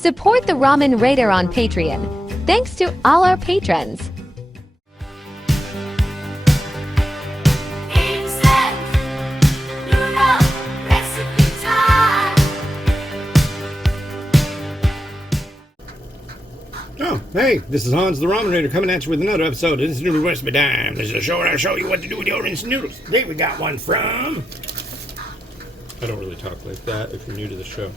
Support the Ramen Raider on Patreon. Thanks to all our patrons. Oh, hey, this is Hans the Ramen Raider coming at you with another episode of This is Noodle Recipe Time. This is a show where I show you what to do with your instant noodles. Today we got one from... I don't really talk like that if you're new to the show.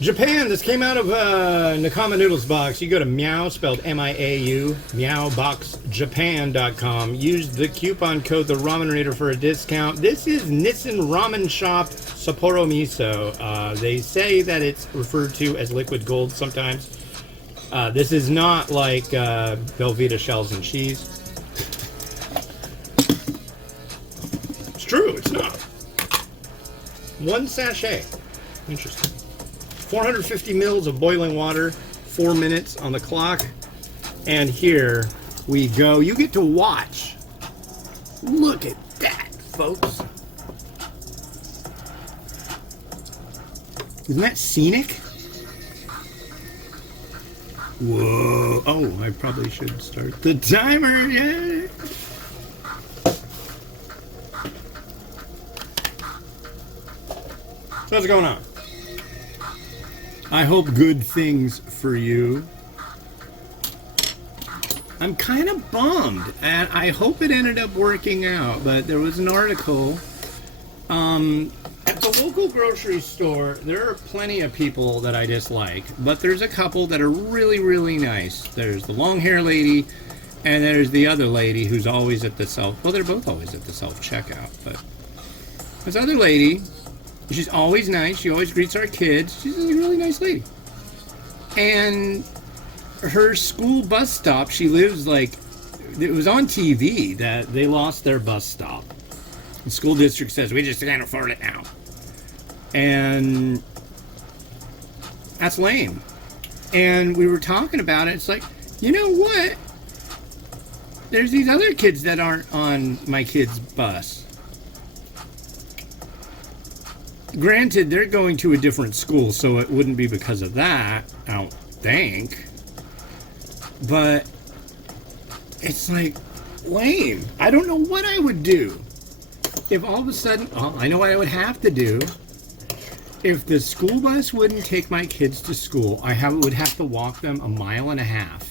Japan. This came out of Nakama Noodles Box. You go to Meow, spelled M-I-A-U, meowboxjapan.com. Use the coupon code The Ramen Raider for a discount. This is Nissin Ramen Shop Sapporo Miso. They say that it's referred to as liquid gold sometimes. This is not like Velveeta shells and cheese. It's true, it's not. One sachet. Interesting. 450 mils of boiling water, 4 minutes on the clock, and here we go. You get to watch. Look at that, folks. Isn't that scenic? Whoa. Oh, I probably should start the timer. Yeah. So what's going on? I hope good things for you. I'm kind of bummed, and I hope it ended up working out, but there was an article. At the local grocery store, there are plenty of people that I dislike, but there's a couple that are really, really nice. There's the long hair lady, and there's the other lady who's always at the self... Well, they're both always at the self-checkout, but... This other lady... She's always nice. She always greets our kids. She's a really nice lady. And her school bus stop, she lives like... It was on TV that they lost their bus stop. The school district says, we just can't afford it now. And that's lame. And we were talking about it. It's like, you know what? There's these other kids that aren't on my kid's bus. Granted, they're going to a different school, so it wouldn't be because of that, I don't think. But it's like lame. I don't know what I would do if all of a sudden, well, I know what I would have to do. If the school bus wouldn't take my kids to school, would have to walk them 1.5 miles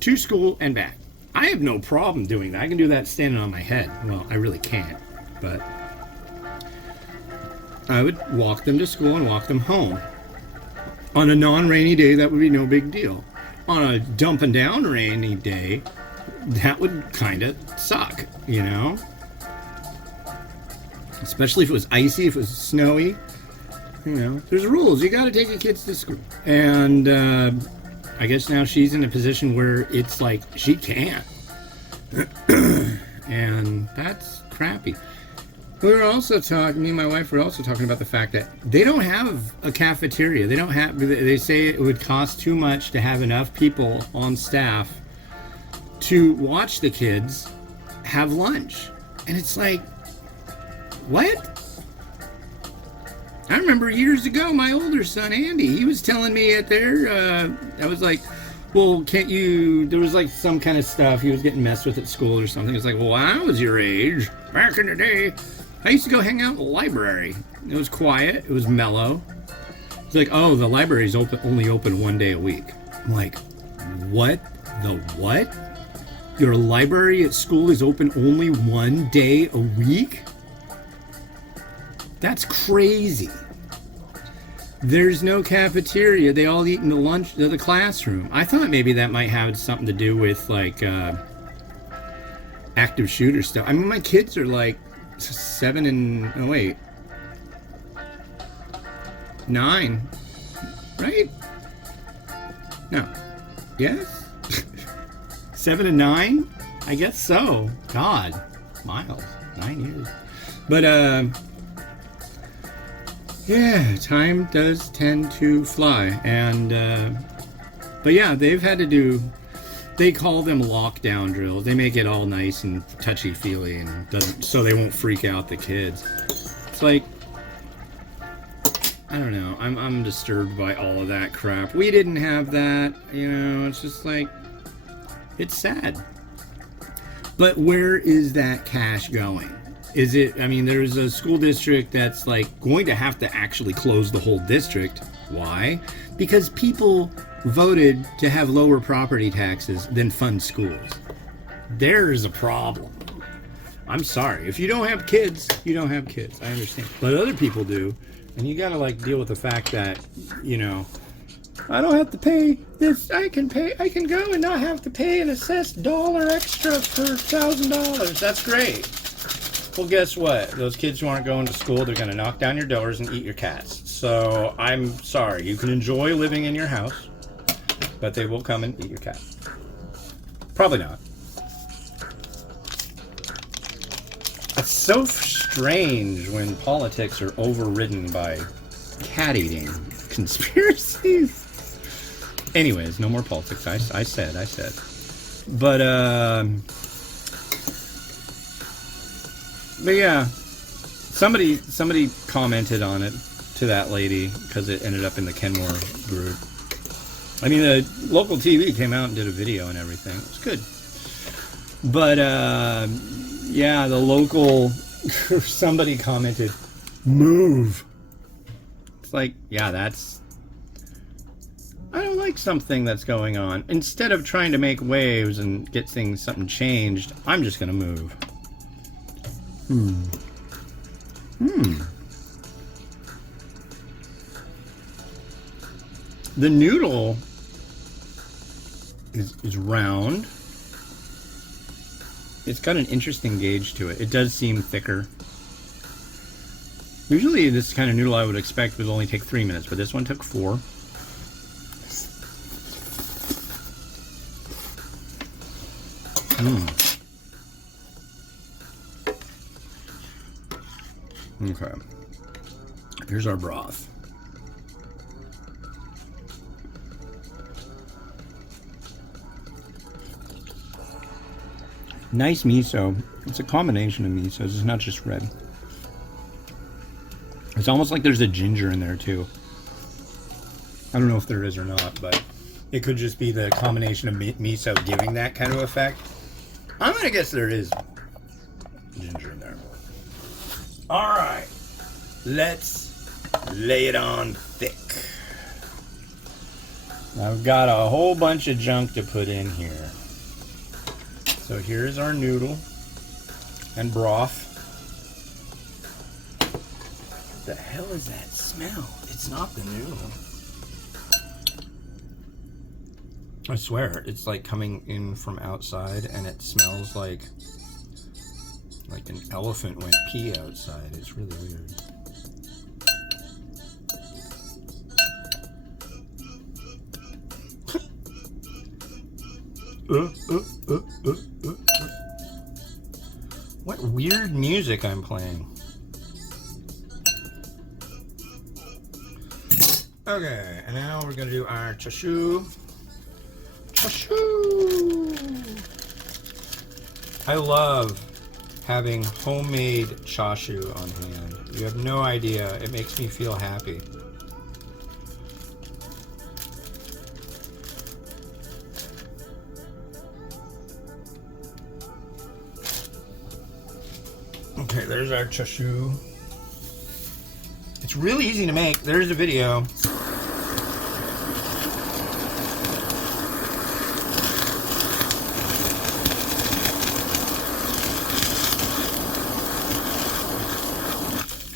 to school and back. I have no problem doing that. I can do that standing on my head. Well, I really can't, but I would walk them to school and walk them home. On a non-rainy day, that would be no big deal. On a dump and down rainy day, that would kind of suck, you know? Especially if it was icy, if it was snowy. You know, there's rules. You got to take your kids to school. And I guess now she's in a position where it's like she can't. And that's crappy. We were also talking, me and my wife were also talking about the fact that they don't have a cafeteria. They say it would cost too much to have enough people on staff to watch the kids have lunch. And it's like, what? I remember years ago, my older son, Andy, he was telling me at there, I was like, well, can't you, there was like some kind of stuff he was getting messed with at school or something. It's like, well, when I was your age, back in the day, I used to go hang out in the library. It was quiet. It was mellow. It's like, oh, the library's only open 1 day a week. I'm like, what? The what? Your library at school is open only 1 day a week? That's crazy. There's no cafeteria. They all eat in the classroom. I thought maybe that might have something to do with like active shooter stuff. I mean, my kids are like 7 and 9, right? No. Yes? 7 and 9? I guess so. God, Miles, 9 years. But yeah, time does tend to fly, and but yeah, they've had to do. They call them lockdown drills. They make it all nice and touchy-feely, and so they won't freak out the kids. It's like, I don't know. I'm disturbed by all of that crap. We didn't have that. You know, it's just like, it's sad. But where is that cash going? Is it, I mean, there's a school district that's like going to have to actually close the whole district. Why? Because people voted to have lower property taxes than fund schools. There's a problem. I'm sorry. If you don't have kids, you don't have kids. I understand. But other people do. And you gotta like deal with the fact that, you know, I don't have to pay this. I can go and not have to pay an assessed $1 extra per $1,000. That's great. Well, guess what? Those kids who aren't going to school, they're gonna knock down your doors and eat your cats. So I'm sorry. You can enjoy living in your house, but they will come and eat your cat. Probably not. It's so strange when politics are overridden by cat eating conspiracies. Anyways, no more politics. I said. But yeah, somebody commented on it to that lady because it ended up in the Kenmore group. I mean, the local TV came out and did a video and everything. It was good. But yeah, the local somebody commented, "Move." It's like, yeah, that's. I don't like something that's going on. Instead of trying to make waves and get something changed, I'm just gonna move. The noodle is round. It's got an interesting gauge to it. It does seem thicker. Usually this kind of noodle I would expect would only take 3 minutes, but this one took 4. Okay. Here's our broth. Nice miso. It's a combination of misos. It's not just red. It's almost like there's a ginger in there too. I don't know if there is or not, but it could just be the combination of miso giving that kind of effect. I'm gonna guess there is ginger in there. All right, let's lay it on thick. I've got a whole bunch of junk to put in here. So here's our noodle and broth. What the hell is that smell? It's not the noodle. I swear, it's like coming in from outside and it smells like an elephant went pee outside. It's really weird. What weird music I'm playing. Okay, and now we're gonna do our chashu. I love having homemade chashu on hand. You have no idea. It makes me feel happy. Okay, there's our chashu. It's really easy to make. There's a video.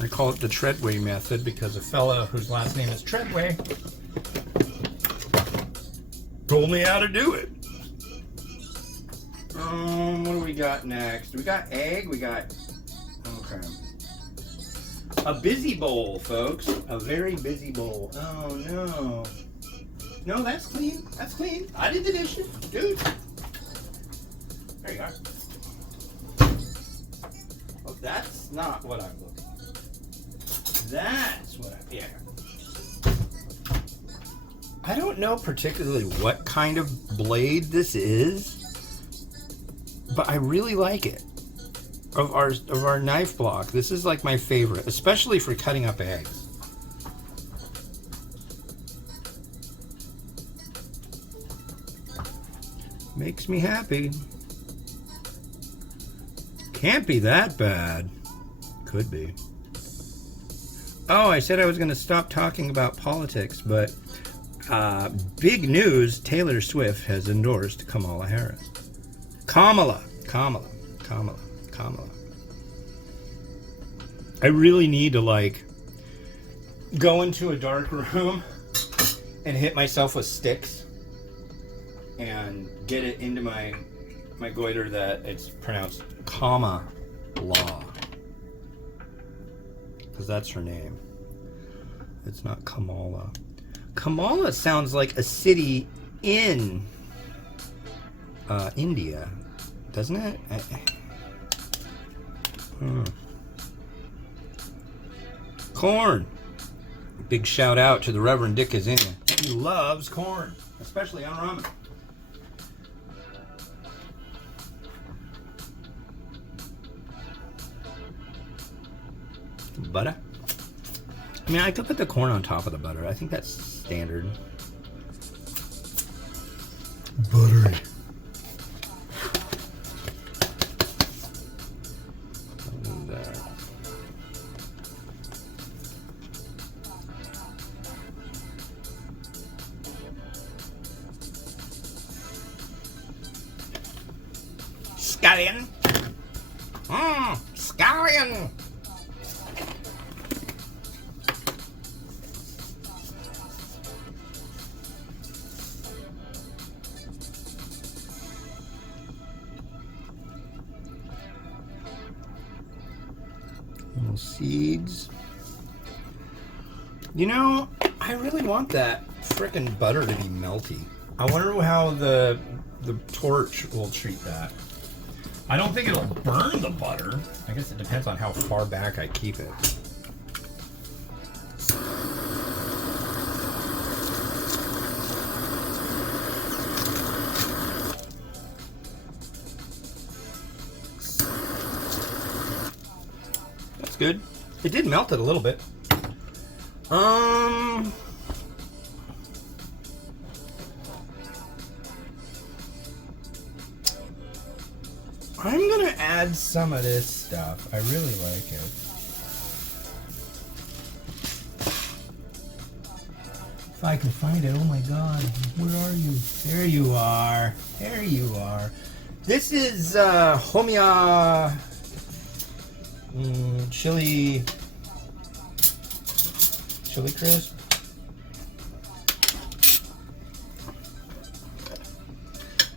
I call it the Treadway method because a fella whose last name is Treadway told me how to do it. What do we got next? We got egg. We got a busy bowl, folks. A very busy bowl. Oh no. No, that's clean. That's clean. I did the dishes, dude. There you are. Oh, that's not what I'm looking for. That's what yeah. I don't know particularly what kind of blade this is, but I really like it. Of our knife block, this is like my favorite, especially for cutting up eggs. Makes me happy. Can't be that bad. Could be. Oh, I said I was going to stop talking about politics, but big news, Taylor Swift has endorsed Kamala Harris. Kamala. I really need to, like, go into a dark room and hit myself with sticks and get it into my goiter that it's pronounced Kama Law. Because that's her name. It's not Kamala. Kamala sounds like a city in India, doesn't it? Corn. Big shout out to the Reverend Dick Kazinia. He loves corn, especially on ramen. Butter. I mean, I could put the corn on top of the butter. I think that's standard. Buttery. Scallion. Scallion. Little seeds. You know, I really want that frickin' butter to be melty. I wonder how the torch will treat that. I don't think it'll burn the butter. I guess it depends on how far back I keep it. That's good. It did melt it a little bit. I'm gonna add some of this stuff. I really like it. If I can find it, oh my god, where are you? There you are. There you are. This is Homiya chili crisp.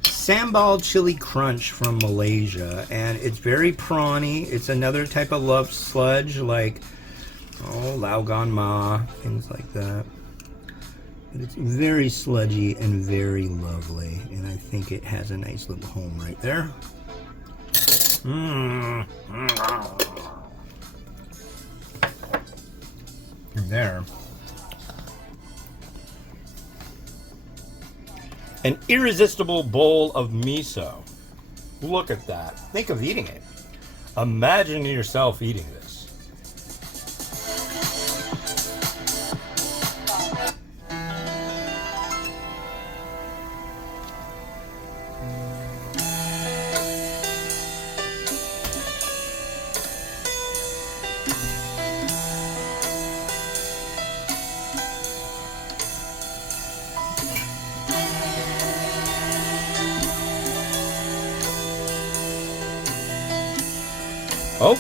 Sambal chili crunch from Malaysia, and it's very prawny. It's another type of love sludge, like Lao Gan Ma, things like that. But it's very sludgy and very lovely, and I think it has a nice little home right there. And there. An irresistible bowl of miso. Look at that. Think of eating it. Imagine yourself eating this. Oh.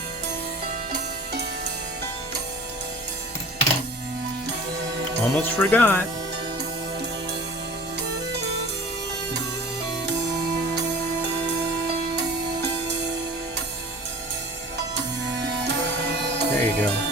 Almost forgot. There you go.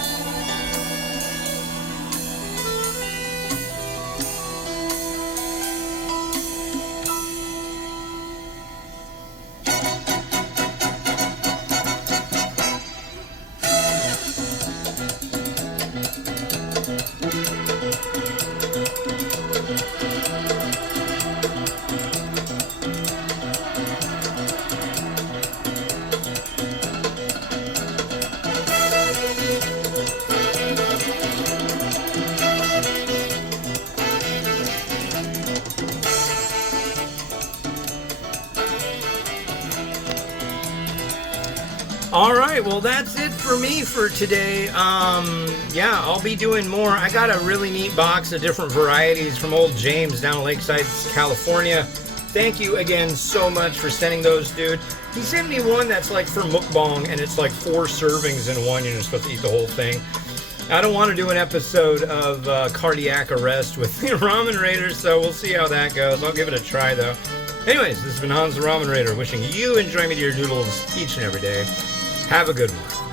All right, well, that's it for me for today. Yeah, I'll be doing more. I got a really neat box of different varieties from old James down in Lakeside, California. Thank you again so much for sending those, dude. He sent me one that's like for mukbang, and it's like 4 servings in one. You're supposed to eat the whole thing. I don't want to do an episode of cardiac arrest with the Ramen Raider, so we'll see how that goes. I'll give it a try, though. Anyways, this has been Hans the Ramen Raider, wishing you enjoyment of your noodles each and every day. Have a good one.